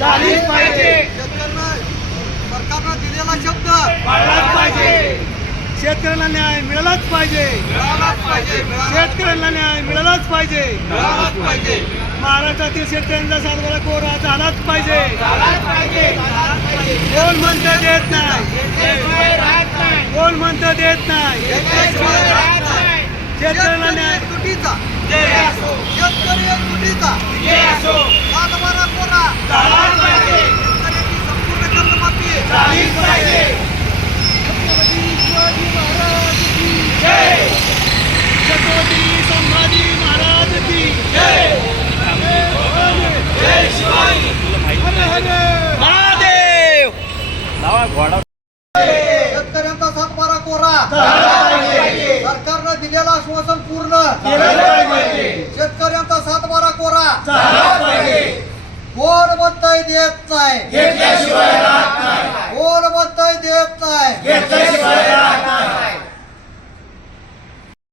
झालीच पाहिजे. शेतकऱ्यांना सरकारनं दिलेला शब्द पाळलाच पाहिजे. शेतकऱ्यांना न्याय मिळालाच पाहिजे. मिळालाच पाहिजे शेतकऱ्यांना न्याय मिळालाच पाहिजे. मिळालाच पाहिजे. महाराष्ट्रातील शेतकऱ्यांचा सातबारा कोरा झालाच पाहिजे. झालाच पाहिजे. कोण म्हणतं देत नाही? कोण म्हणतं देत नाही. शेतकऱ्यांना न्याय असो. शेतकरी एकजुटीचा शेतकऱ्यांचा सातबारा कोरा. सरकारनं दिलेलं आश्वासन पूर्ण. शेतकऱ्यांचा सातबारा कोरा. कोण म्हणताय देत नाही? कोण म्हणताय देत नाही?